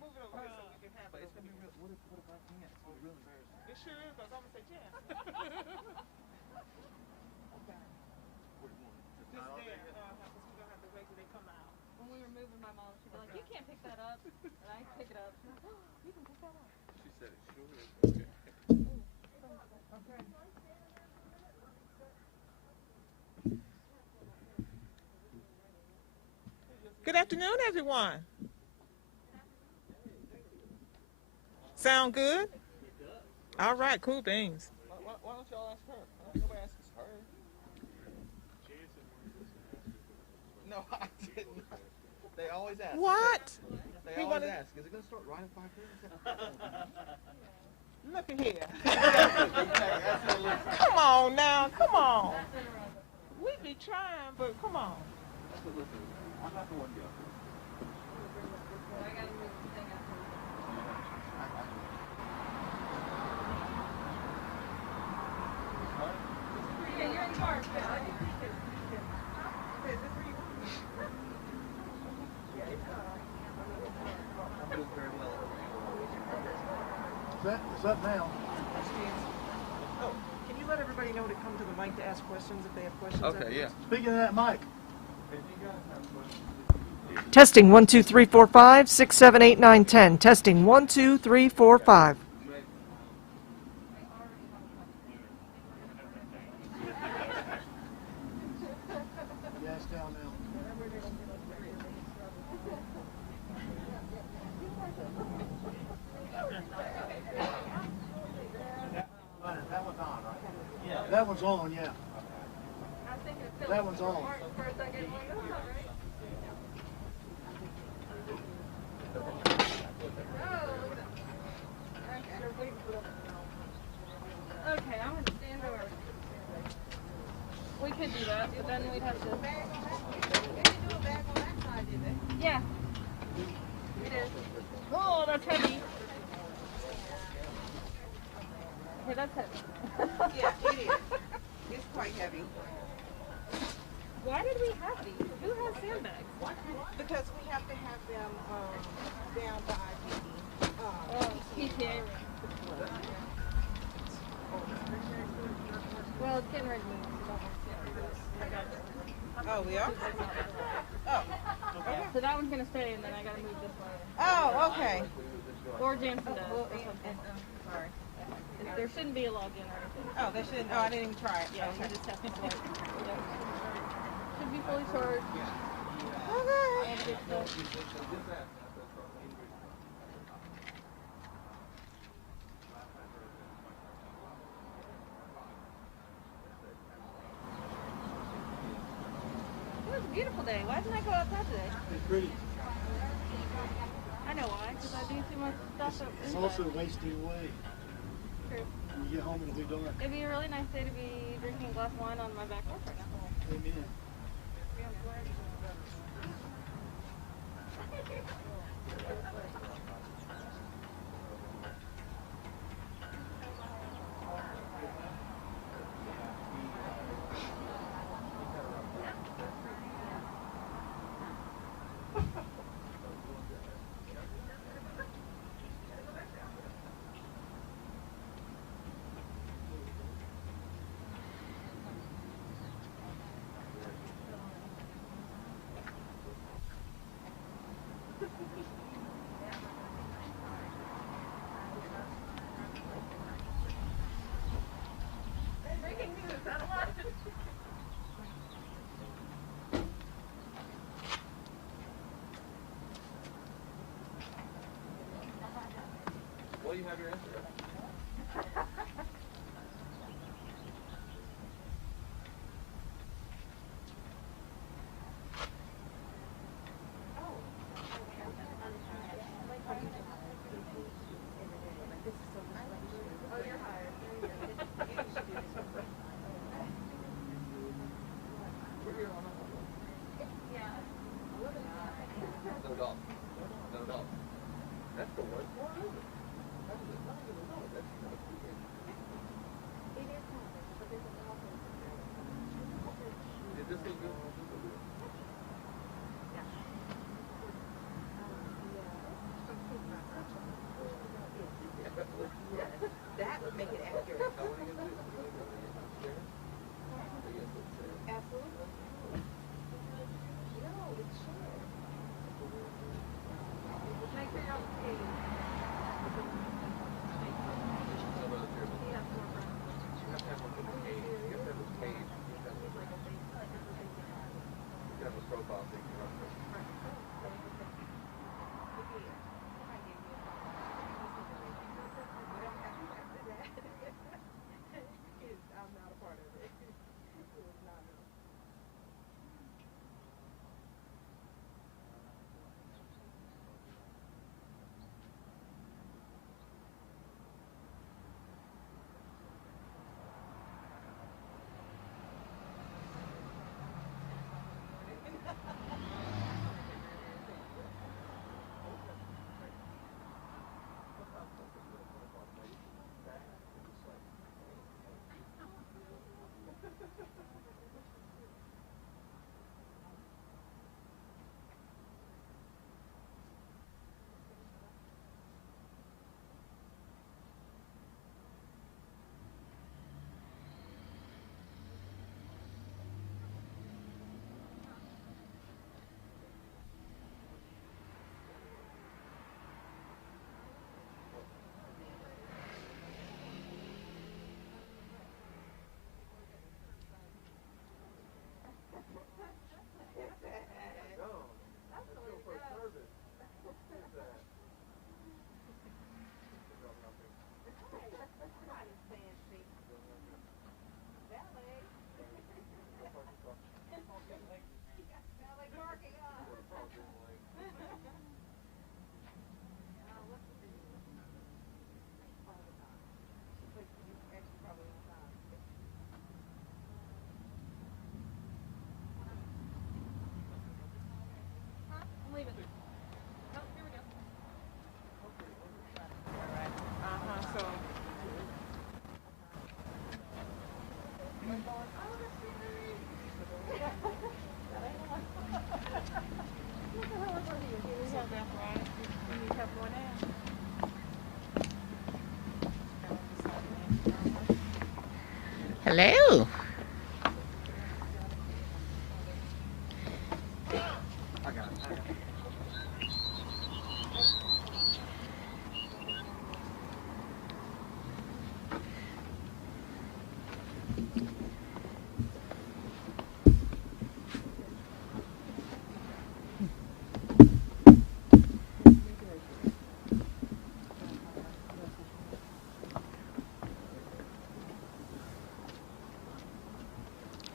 Move it over here so we can have But it it's over gonna be here. real. What if I can't? It's gonna be real embarrassing. It sure is, because I'm going to say yes. Just there, because we're going to have to wait till they come out. When we were moving, my mom, she'd be like, you can't pick that up. And I pick it up. She's like, oh, you can pick that up. She said it sure is. Okay. Okay. Good afternoon, everyone. Sound good? All right, cool beans. Why don't y'all ask her? Nobody asks her. No, I didn't. They always ask. What? They always ask. Is it gonna start right at 5:30? Look at here. Come on now, come on. We be trying, but come on. I'm not the one yet. I gotta move the thing out. Yeah, you're in charge, man. It's up now. Oh, can you let everybody know to come to the mic to ask questions if they have questions? Okay, yeah. Speaking of that mic. Testing 1 2 3 4 5 6 7 8 9 10. Testing 1 2 3 4 5. Yeah, it's down now. That one's on, right? Yeah. That one's on, yeah. That one's on. Okay, I'm gonna stand over. We could do that, but then we'd have to. Yeah. It is. Oh, that's heavy. Okay, that's heavy. Yeah, it is. It's quite heavy. Why did we have these? Who has sandbags? Because we have to have them down by the PTA. Well, it's getting ready to move. Oh, we are? Oh. Okay. So that one's gonna stay, and then I gotta move this one. Oh, okay. Or Jansen does. Or something. Sorry. There shouldn't be a login or anything. Oh, they shouldn't. Oh, I didn't even try it. Yeah, Okay. you just have to select. Yep. Should be fully charged. Okay. All the good stuff. It was a beautiful day. Why didn't I go outside today? It's pretty. I know why. Because I do too much stuff up It's inside. also wasting away. True. When you get home, it'll be dark. It'd be a really nice day to be drinking a glass of wine on my back porch right now. Amen. Well, you have your answer. No golf. No golf. That's the worst one, isn't it? Hello.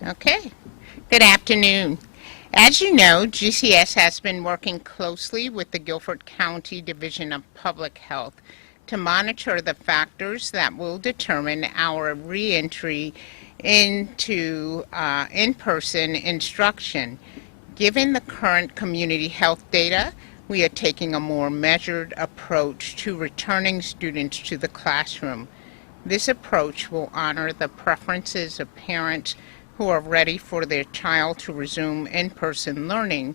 Okay. Good afternoon. As you know, GCS has been working closely with the Guilford County Division of Public Health to monitor the factors that will determine our reentry into in-person instruction. Given the current community health data, we are taking a more measured approach to returning students to the classroom. This approach will honor the preferences of parents who are ready for their child to resume in-person learning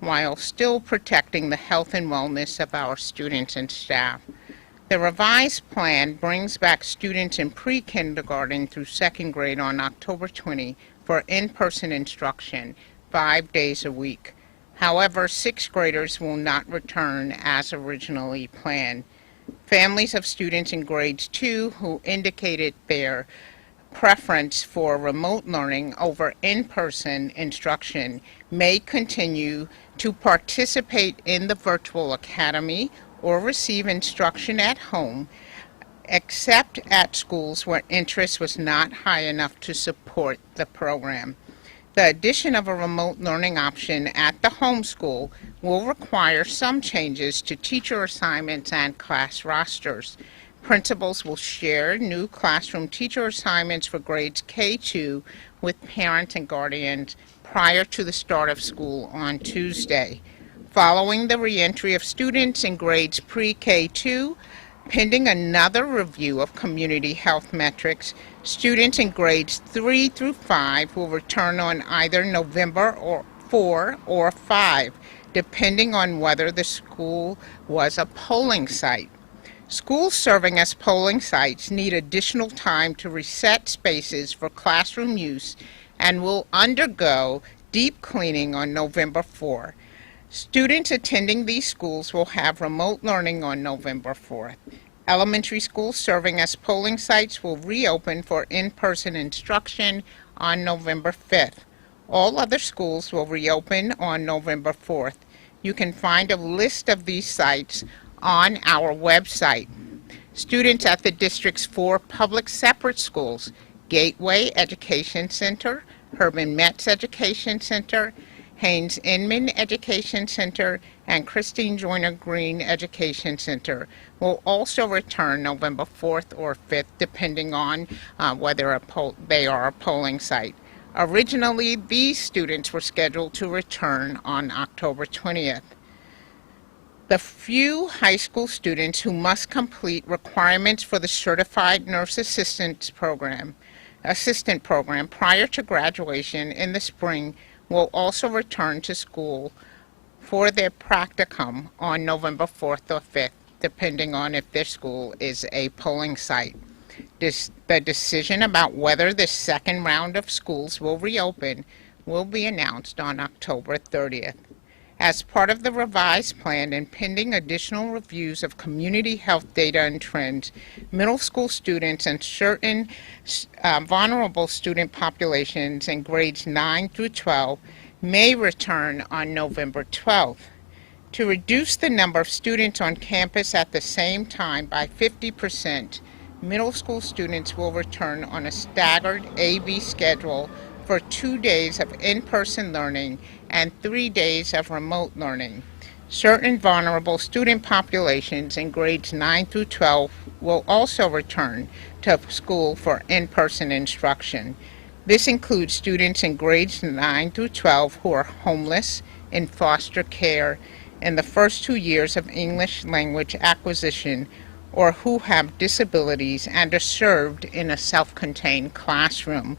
while still protecting the health and wellness of our students and staff. The revised plan brings back students in pre-kindergarten through second grade on October 20 for in-person instruction 5 days a week. However, sixth graders will not return as originally planned. Families of students in grades 2 who indicated their preference for remote learning over in-person instruction may continue to participate in the virtual academy or receive instruction at home, except at schools where interest was not high enough to support the program. The addition of a remote learning option at the home school will require some changes to teacher assignments and class rosters. Principals will share new classroom teacher assignments for grades K2 with parents and guardians prior to the start of school on Tuesday. Following the reentry of students in grades pre-K2, pending another review of community health metrics, students in grades 3 through 5 will return on either November 4 or 5, depending on whether the school was a polling site. Schools serving as polling sites need additional time to reset spaces for classroom use and will undergo deep cleaning on November 4. Students attending these schools will have remote learning on November 4th. Elementary schools serving as polling sites will reopen for in-person instruction on November 5th. All other schools will reopen on November 4th. You can find a list of these sites on our website. Students at the district's 4 public separate schools, Gateway Education Center, Herman Metz Education Center, Haynes Inman Education Center, and Christine Joyner Green Education Center, will also return November 4th or 5th, depending on whether they are a polling site. Originally, these students were scheduled to return on October 20th. The few high school students who must complete requirements for the Certified Nurse Assistant program prior to graduation in the spring will also return to school for their practicum on November 4th or 5th, depending on if their school is a polling site. The decision about whether the second round of schools will reopen will be announced on October 30th. As part of the revised plan and pending additional reviews of community health data and trends, middle school students and certain vulnerable student populations in grades 9 through 12 may return on November 12th. To reduce the number of students on campus at the same time by 50%, middle school students will return on a staggered A-B schedule for 2 days of in-person learning and 3 days of remote learning. Certain vulnerable student populations in grades 9 through 12 will also return to school for in-person instruction. This includes students in grades 9 through 12 who are homeless, in foster care, in the first 2 years of English language acquisition, or who have disabilities and are served in a self-contained classroom.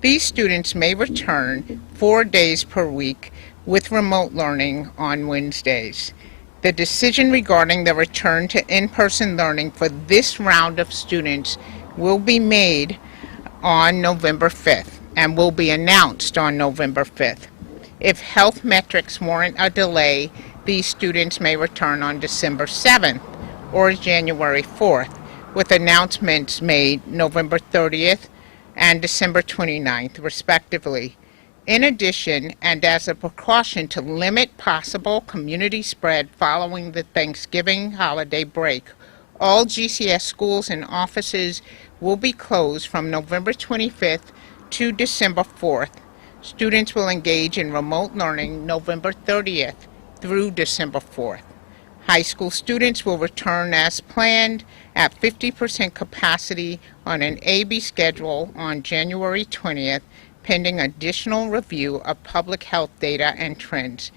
These students may return 4 days per week with remote learning on Wednesdays. The decision regarding the return to in-person learning for this round of students will be made on November 5th and will be announced on November 5th. If health metrics warrant a delay, these students may return on December 7th or January 4th, with announcements made November 30th and December 29th, respectively. In addition, and as a precaution to limit possible community spread following the Thanksgiving holiday break, all GCS schools and offices will be closed from November 25th to December 4th. Students will engage in remote learning November 30th through December 4th. High school students will return as planned at 50% capacity on an AB schedule on January 20th, pending additional review of public health data and trends.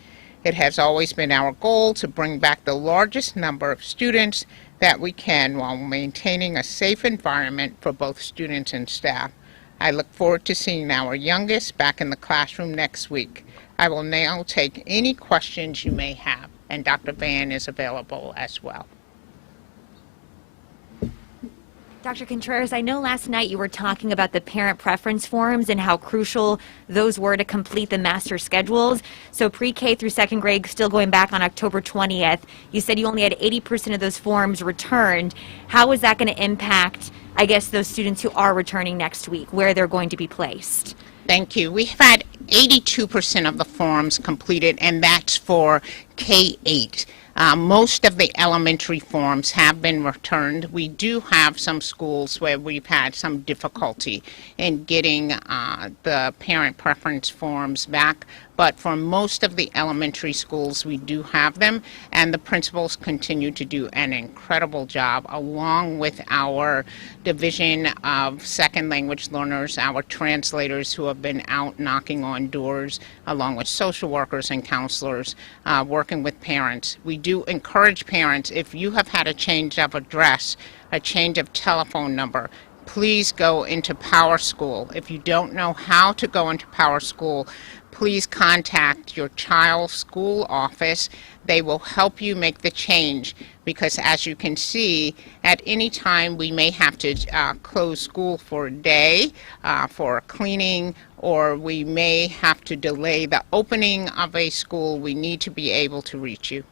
It has always been our goal to bring back the largest number of students that we can while maintaining a safe environment for both students and staff. I look forward to seeing our youngest back in the classroom next week. I will now take any questions you may have, and Dr. Van is available as well. Dr. Contreras, I know last night you were talking about the parent preference forms and how crucial those were to complete the master schedules. So pre-K through second grade still going back on October 20th. You said you only had 80% of those forms returned. How is that going to impact, I guess, those students who are returning next week, where they're going to be placed? Thank you. We've had 82% of the forms completed, and that's for K-8. Most of the elementary forms have been returned. We do have some schools where we've had some difficulty in getting the parent preference forms back, but for most of the elementary schools we do have them, and the principals continue to do an incredible job along with our Division of Second Language Learners, our translators who have been out knocking on doors, along with social workers and counselors, working with parents. We do encourage parents, if you have had a change of address, a change of telephone number, please go into Power School. If you don't know how to go into Power School, please contact your child's school office. They will help you make the change, because as you can see, at any time we may have to close school for a day for cleaning, or we may have to delay the opening of a school. We need to be able to reach you.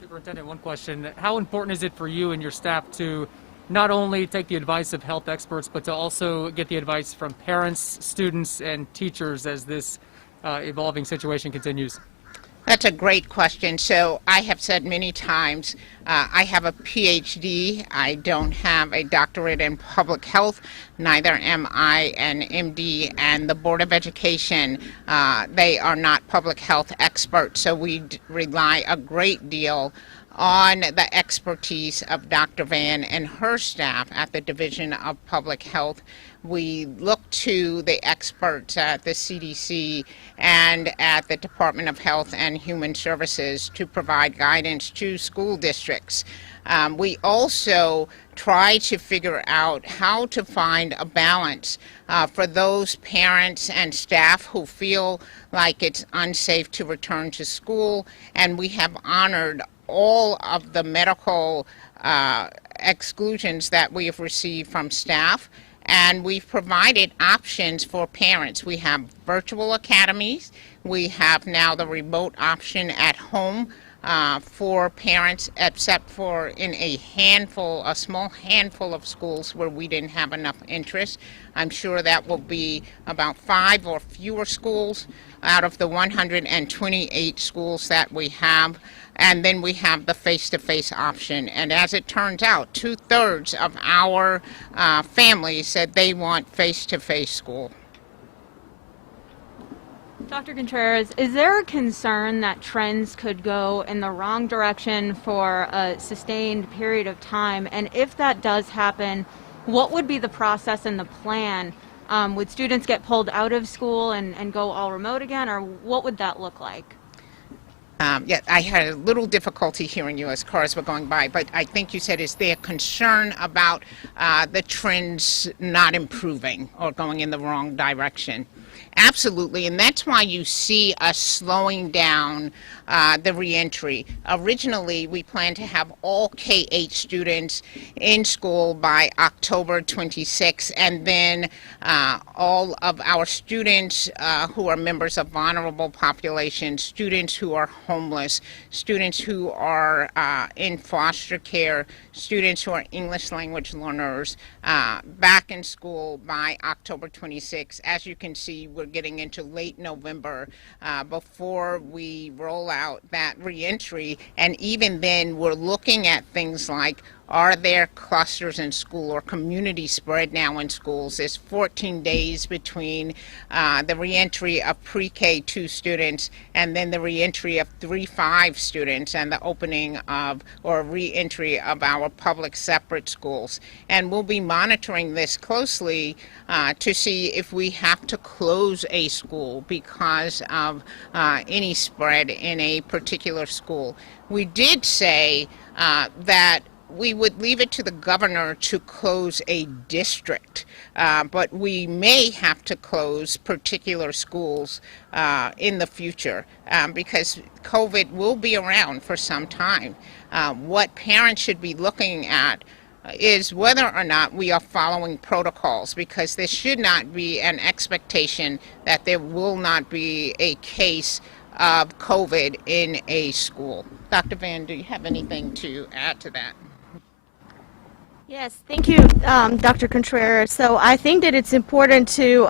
Superintendent, one question. How important is it for you and your staff to not only take the advice of health experts, but to also get the advice from parents, students, and teachers as this evolving situation continues? That's a great question. So I have said many times, I have a PhD. I don't have a doctorate in public health. Neither am I an MD. And the Board of Education, they are not public health experts. So we rely a great deal on the expertise of Dr. Van and her staff at the Division of Public Health. We look to the experts at the CDC and at the Department of Health and Human Services to provide guidance to school districts. We also try to figure out how to find a balance for those parents and staff who feel like it's unsafe to return to school, and we have honored all of the medical exclusions that we have received from staff, and we've provided options for parents. We have virtual academies. We have now the remote option at home for parents, except for in a small handful of schools where we didn't have enough interest. I'm sure that will be about 5 or fewer schools out of the 128 schools that we have. And then we have the face-to-face option. And as it turns out, 2/3 of our families said they want face-to-face school. Dr. Contreras, is there a concern that trends could go in the wrong direction for a sustained period of time? And if that does happen, what would be the process and the plan? Would students get pulled out of school and go all remote again, or what would that look like? Yeah, I had a little difficulty hearing you as cars were going by, but I think you said, is there concern about the trends not improving or going in the wrong direction? Absolutely, and that's why you see us slowing down the reentry. Originally, we planned to have all K-8 students in school by October 26, and then all of our students who are members of vulnerable populations, students who are homeless, students who are in foster care, students who are English language learners, back in school by October 26. As you can see, we're getting into late November before we roll out that reentry, and even then we're looking at things like, are there clusters in school or community spread now in schools? There's 14 days between the reentry of pre-K 2 students and then the reentry of 3-5 students and the opening of or reentry of our public separate schools. And we'll be monitoring this closely to see if we have to close a school because of any spread in a particular school. We did say that we would leave it to the governor to close a district, but we may have to close particular schools in the future because COVID will be around for some time. What parents should be looking at is whether or not we are following protocols, because there should not be an expectation that there will not be a case of COVID in a school. Dr. Van, do you have anything to add to that? Yes, thank you, Dr. Contreras. So I think that it's important to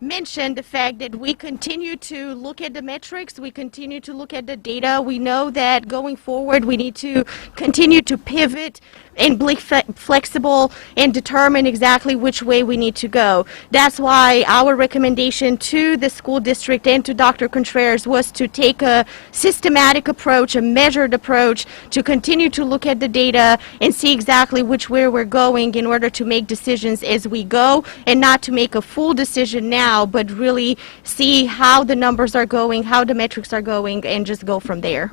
mention the fact that we continue to look at the metrics, we continue to look at the data. We know that going forward we need to continue to pivot and be flexible and determine exactly which way we need to go. That's why our recommendation to the school district and to Dr. Contreras was to take a systematic approach, a measured approach, to continue to look at the data and see exactly which way we're going in order to make decisions as we go, and not to make a full decision now, but really see how the numbers are going, how the metrics are going, and just go from there.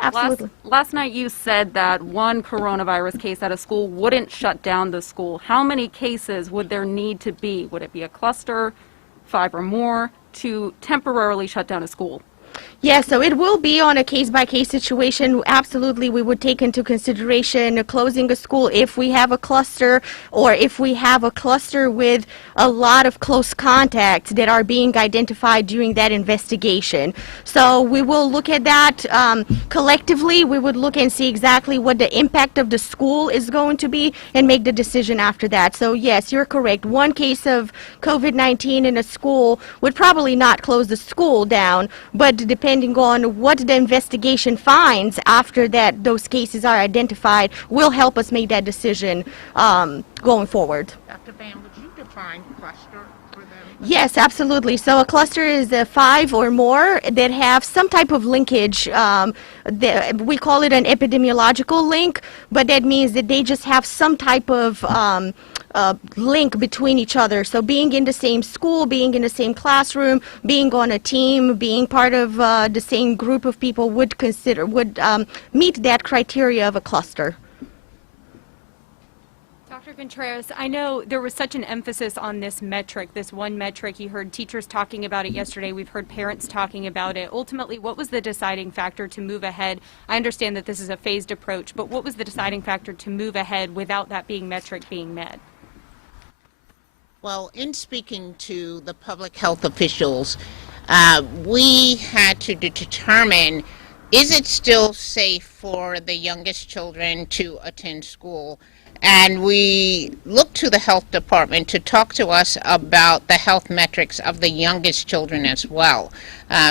Absolutely. Last night you said that one coronavirus case at a school wouldn't shut down the school. How many cases would there need to be? Would it be a cluster, 5 or more, to temporarily shut down a school? Yeah, so it will be on a case-by-case situation. Absolutely, we would take into consideration closing a school if we have a cluster, or if we have a cluster with a lot of close contacts that are being identified during that investigation. So we will look at that collectively. We would look and see exactly what the impact of the school is going to be and make the decision after that. So yes, you're correct. One case of COVID-19 in a school would probably not close the school down, but depending on what the investigation finds after that those cases are identified will help us make that decision going forward. Dr. Van, would you define cluster for them? Yes, absolutely. So a cluster is 5 or more that have some type of linkage. We call it an epidemiological link, but that means that they just have some type of link between each other. So being in the same school, being in the same classroom, being on a team, being part of the same group of people would meet that criteria of a cluster. Dr. Contreras, I know there was such an emphasis on this metric, this one metric. You heard teachers talking about it yesterday. We've heard parents talking about it. Ultimately, what was the deciding factor to move ahead? I understand that this is a phased approach, but what was the deciding factor to move ahead without that metric being met? Well, in speaking to the public health officials, we had to determine, is it still safe for the youngest children to attend school? And we looked to the health department to talk to us about the health metrics of the youngest children as well.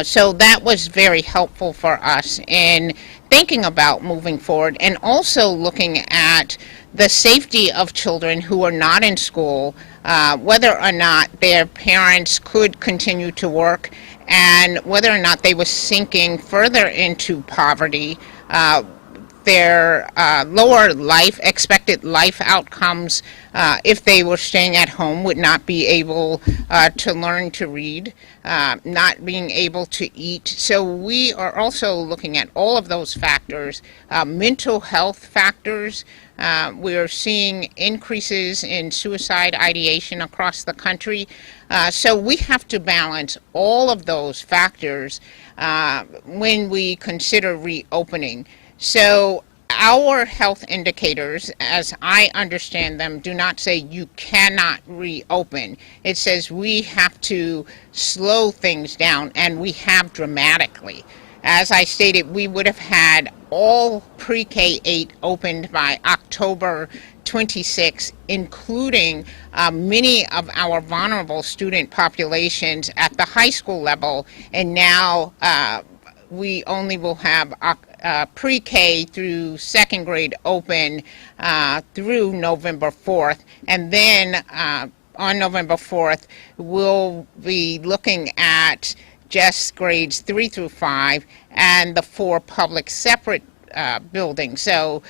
So that was very helpful for us in thinking about moving forward, and also looking at the safety of children who are not in school, whether or not their parents could continue to work, and whether or not they were sinking further into poverty their lower expected life outcomes if they were staying at home, would not be able to learn to read, not being able to eat. So we are also looking at all of those factors, mental health factors. We're seeing increases in suicide ideation across the country. So we have to balance all of those factors when we consider reopening. So our health indicators, as I understand them, do not say you cannot reopen. It says we have to slow things down, and we have dramatically. As I stated, we would have had all pre-K-8 opened by October 26, including many of our vulnerable student populations at the high school level, and now we only will have pre-K through second grade open through November 4th, and then on November 4th, we'll be looking at just grades 3 through 5 and the 4 public separate buildings. So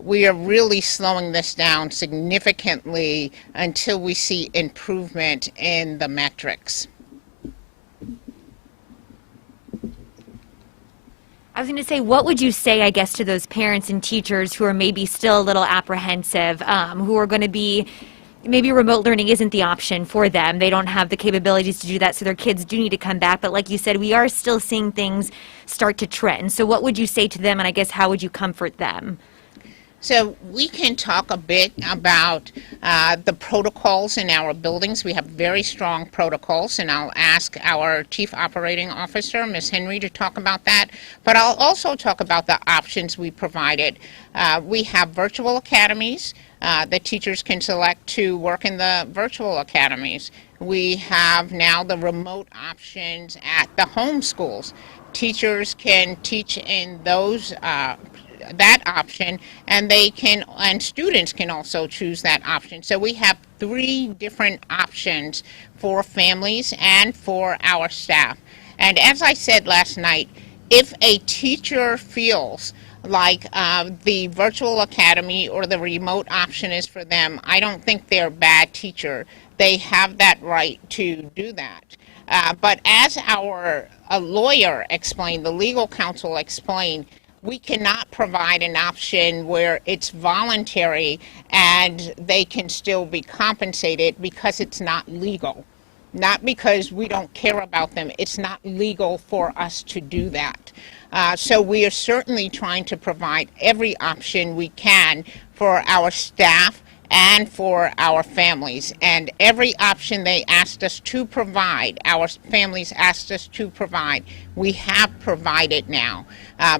we are really slowing this down significantly until we see improvement in the metrics. I was going to say, what would you say, I guess, to those parents and teachers who are maybe still a little apprehensive, who are going to be, maybe remote learning isn't the option for them. They don't have the capabilities to do that, so their kids do need to come back. But like you said, we are still seeing things start to trend. So what would you say to them, and I guess how would you comfort them? So we can talk a bit about the protocols in our buildings. We have very strong protocols, and I'll ask our Chief Operating Officer, Ms. Henry, to talk about that. But I'll also talk about the options we provided. We have virtual academies that teachers can select to work in the virtual academies. We have now the remote options at the home schools. Teachers can teach in those that option, and students can also choose that option. So we have 3 different options for families and for our staff. And as I said last night, if a teacher feels like the virtual academy or the remote option is for them, I don't think they're a bad teacher. They have that right to do that. But as a lawyer explained, the legal counsel explained, we cannot provide an option where it's voluntary and they can still be compensated because it's not legal. Not because we don't care about them. It's not legal for us to do that. So we are certainly trying to provide every option we can for our staff and for our families. And every option they asked us to provide, our families asked us to provide, we have provided now.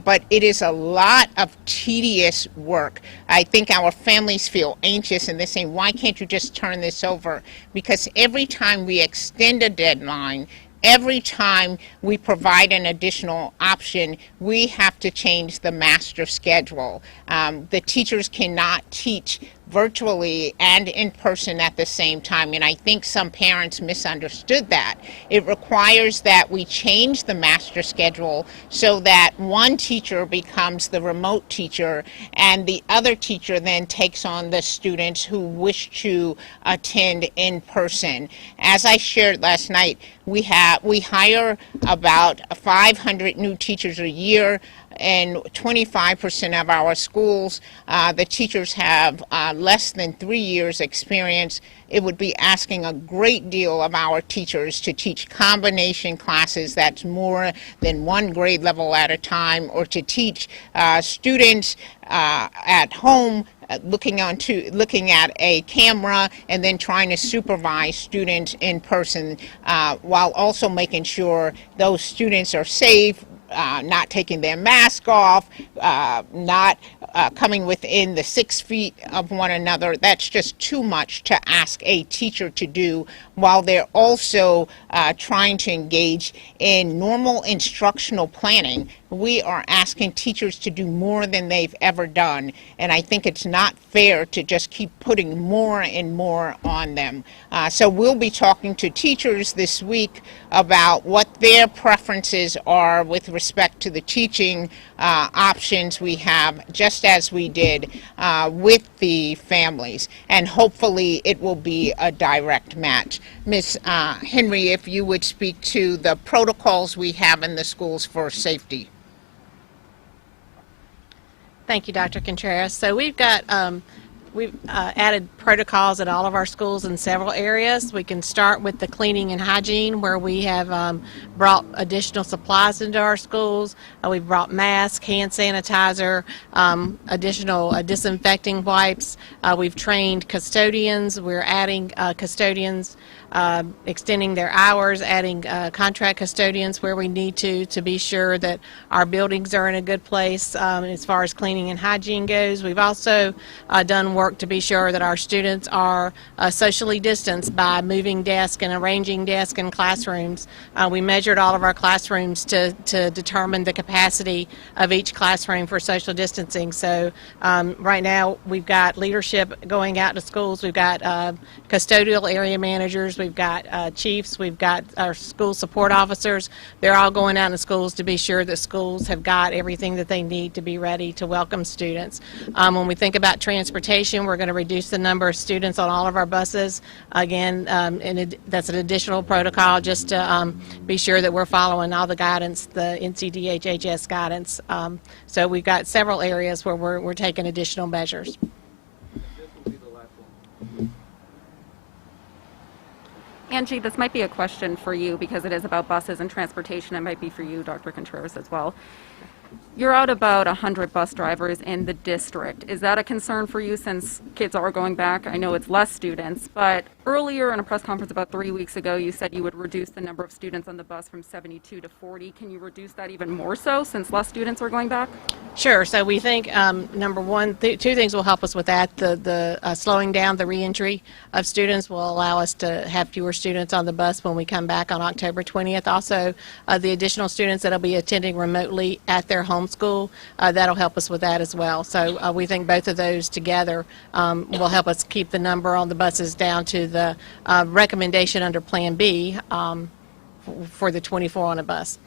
But it is a lot of tedious work. I think our families feel anxious and they're saying, why can't you just turn this over? Because every time we extend a deadline, every time we provide an additional option, we have to change the master schedule. The teachers cannot teach virtually and in person at the same time, and I think some parents misunderstood that. It requires that we change the master schedule so that one teacher becomes the remote teacher and the other teacher then takes on the students who wish to attend in person. As I shared last night, we hire about 500 new teachers a year. In 25% of our schools, the teachers have less than 3 years experience. It would be asking a great deal of our teachers to teach combination classes that's more than 1 grade level at a time, or to teach students at home looking at a camera and then trying to supervise students in person while also making sure those students are safe, not taking their mask off, not coming within the 6 feet of one another. That's just too much to ask a teacher to do while they're also trying to engage in normal instructional planning we are asking teachers to do more than they've ever done. And I think it's not fair to just keep putting more and more on them. So we'll be talking to teachers this week about what their preferences are with respect to the teaching options we have, just as we did with the families. And hopefully it will be a direct match. Ms. Henry, if you would speak to the protocols we have in the schools for safety. Thank you, Dr. Contreras. So we've added protocols at all of our schools in several areas. We can start with the cleaning and hygiene, where we have brought additional supplies into our schools. We've brought masks, hand sanitizer, additional disinfecting wipes. We've trained custodians. We're adding custodians, extending their hours, adding contract custodians where we need to be sure that our buildings are in a good place as far as cleaning and hygiene goes. We've also done work to be sure that our students are socially distanced by moving desks and arranging desks in classrooms. We measured all of our classrooms to determine the capacity of each classroom for social distancing. So right now we've got leadership going out to schools. We've got custodial area managers. We've got chiefs. We've got our school support officers. They're all going out in schools to be sure that schools have got everything that they need to be ready to welcome students. When we think about transportation, we're going to reduce the number of students on all of our buses. Again, and that's an additional protocol just to be sure that we're following all the guidance, the NCDHHS guidance. So we've got several areas where we're taking additional measures. Angie, this might be a question for you because it is about buses and transportation. It might be for you, Dr. Contreras, as well. You're out about 100 bus drivers in the district. Is that a concern for you since kids are going back? I know it's less students, but earlier in a press conference about 3 weeks ago, you said you would reduce the number of students on the bus from 72 to 40. Can you reduce that even more so since less students are going back? Sure. So we think, number one, two things will help us with that. The slowing down the reentry of students will allow us to have fewer students on the bus when we come back on October 20th. Also, the additional students that will be attending remotely at their home school, that'll help us with that as well. So we think both of those together will help us keep the number on the buses down to the recommendation under Plan B for the 24 on a bus.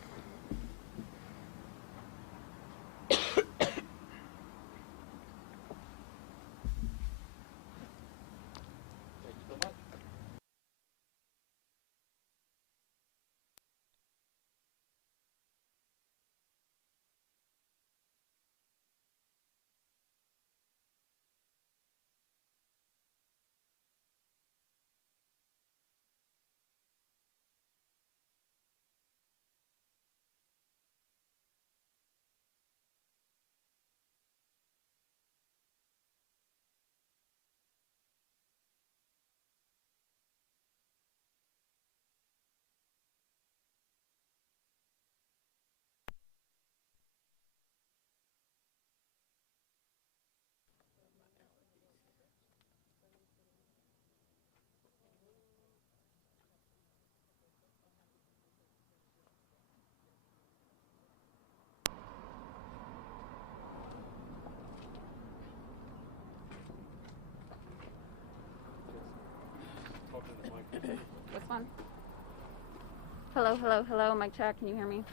This one? Hello, hello, hello. Mic check. Can you hear me?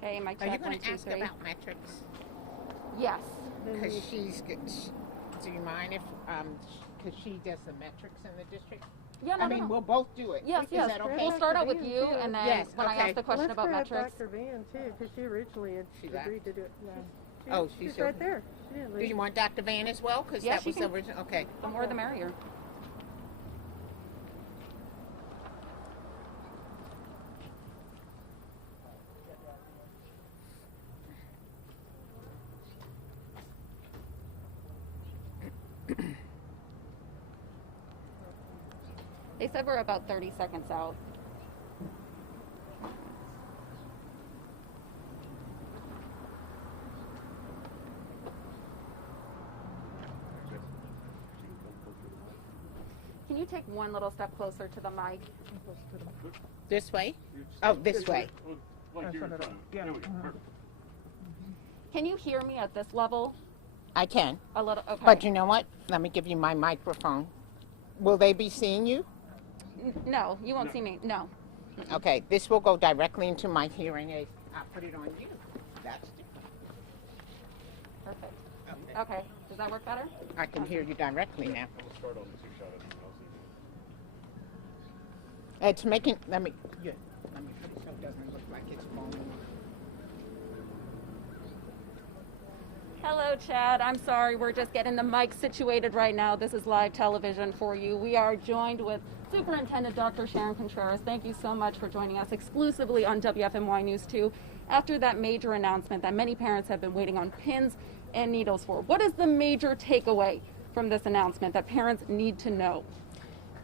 Hey, mic check. Are you going 1, to 2, ask 3. about metrics? Yes. Because she's good. Do you mind if, because she does the metrics in the district? Yeah, no, I mean, no. we'll both do it. Yes, Is yes. that okay? We'll start out with you, and then Yes, when I okay. ask the question about Let's metrics. grab Dr. Van too, because she originally had She left? agreed to do it. Oh, she's she's here. right there. She didn't Do leave. you want Dr. Van as well? Because Yeah, that she was can. original. Okay. The more the merrier. They said we're about 30 seconds out. Can can you take one little step closer to the mic? This way? Oh, this way. Yeah. Can you hear me at this level? I can. A little, okay. But you know what? Let me give you my microphone. Will they be seeing you? No, you won't see me. No. Okay, this will go directly into my hearing aid. I'll put it on you. That's different. Perfect. Okay. Does that work better? I can hear you directly now. It's making, let me put it so it doesn't look like it's falling. Hello, Chad. I'm sorry. We're just getting the mic situated right now. This is live television for you. We are joined with Superintendent Dr. Sharon Contreras. Thank you so much for joining us exclusively on WFMY News 2 after that major announcement that many parents have been waiting on pins and needles for. What is the major takeaway from this announcement that parents need to know?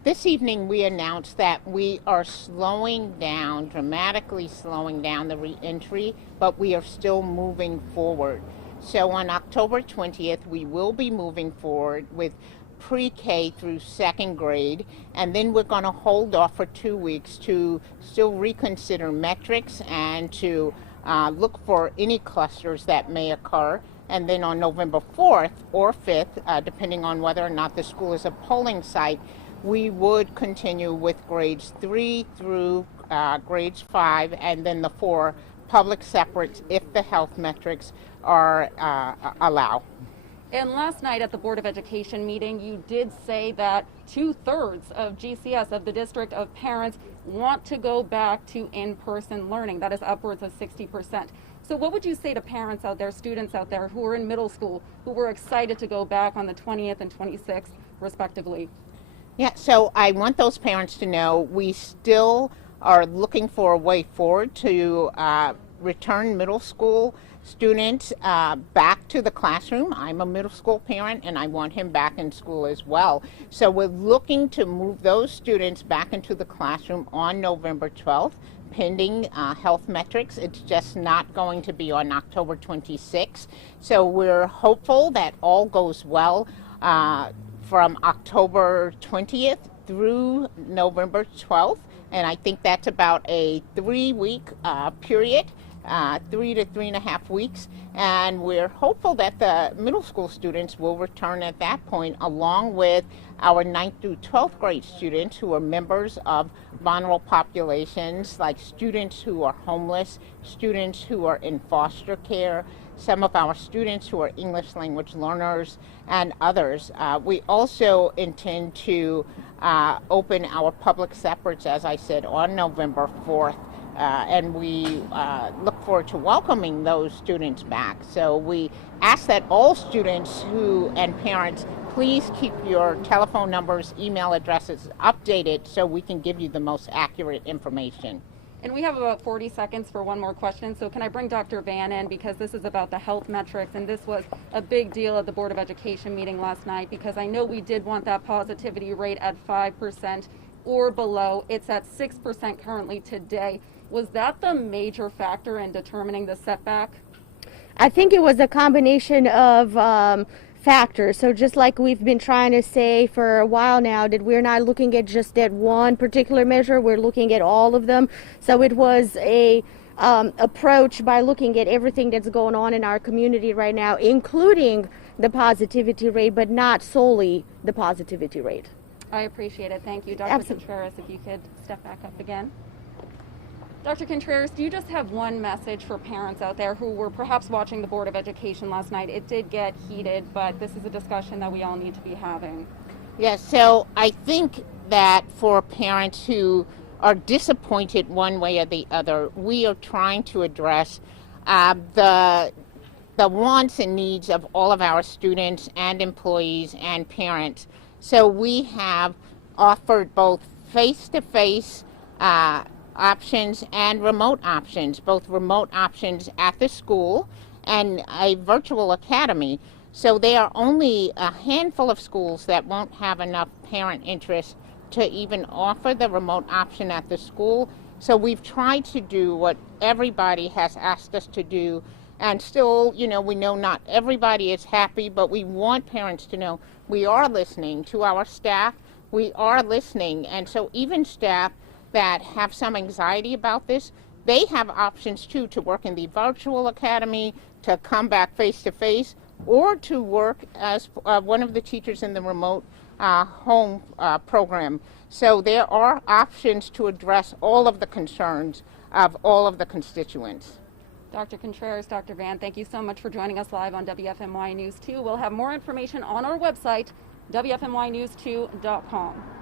This evening we announced that we are slowing down, dramatically slowing down the reentry, but we are still moving forward. So on October 20th, we will be moving forward with pre-K through second grade, and then we're going to hold off for 2 weeks to still reconsider metrics and to look for any clusters that may occur. And then on November 4th or 5th, depending on whether or not the school is a polling site, we would continue with grades 3 through grades 5, and then the 4 public separates if the health metrics are allow. And last night at the Board of Education meeting, you did say that 2/3 of GCS, of the district of parents, want to go back to in-person learning. That is upwards of 60%. So what would you say to parents out there, students out there who are in middle school, who were excited to go back on the 20th and 26th, respectively? Yeah, so I want those parents to know we still are looking for a way forward to return middle school students back to the classroom. I'm a middle school parent and I want him back in school as well. So we're looking to move those students back into the classroom on November 12th, pending health metrics. It's just not going to be on October 26th. So we're hopeful that all goes well from October 20th through November 12th. And I think that's about a 3-week period. 3 to 3.5 weeks, and we're hopeful that the middle school students will return at that point, along with our 9th through 12th grade students who are members of vulnerable populations, like students who are homeless, students who are in foster care, some of our students who are English language learners, and others. We also intend to open our public separates, as I said, on November 4th. And we look forward to welcoming those students back. So we ask that all students and parents please keep your telephone numbers, email addresses updated so we can give you the most accurate information. And we have about 40 seconds for one more question. So can I bring Dr. Van in, because this is about the health metrics, and this was a big deal at the Board of Education meeting last night, because I know we did want that positivity rate at 5% or below. It's at 6% currently today. Was that the major factor in determining the setback? I think it was a combination of factors. So just like we've been trying to say for a while now, that we're not looking at just that one particular measure, we're looking at all of them. So it was a approach by looking at everything that's going on in our community right now, including the positivity rate, but not solely the positivity rate. I appreciate it. Thank you. Dr. Absolutely. Contreras, if you could step back up again. Dr. Contreras, do you just have one message for parents out there who were perhaps watching the Board of Education last night? It did get heated, but this is a discussion that we all need to be having. Yes, so I think that for parents who are disappointed one way or the other, we are trying to address the wants and needs of all of our students and employees and parents. So we have offered both face-to-face options and remote options, both remote options at the school and a virtual academy. So there are only a handful of schools that won't have enough parent interest to even offer the remote option at the school. So we've tried to do what everybody has asked us to do, and still, we know not everybody is happy, but we want parents to know we are listening to our staff, we are listening. And so even staff that have some anxiety about this, they have options too to work in the virtual academy, to come back face to face, or to work as one of the teachers in the remote home program. So there are options to address all of the concerns of all of the constituents. Dr. Contreras, Dr. Van, thank you so much for joining us live on WFMY News 2. We'll have more information on our website, WFMYnews2.com.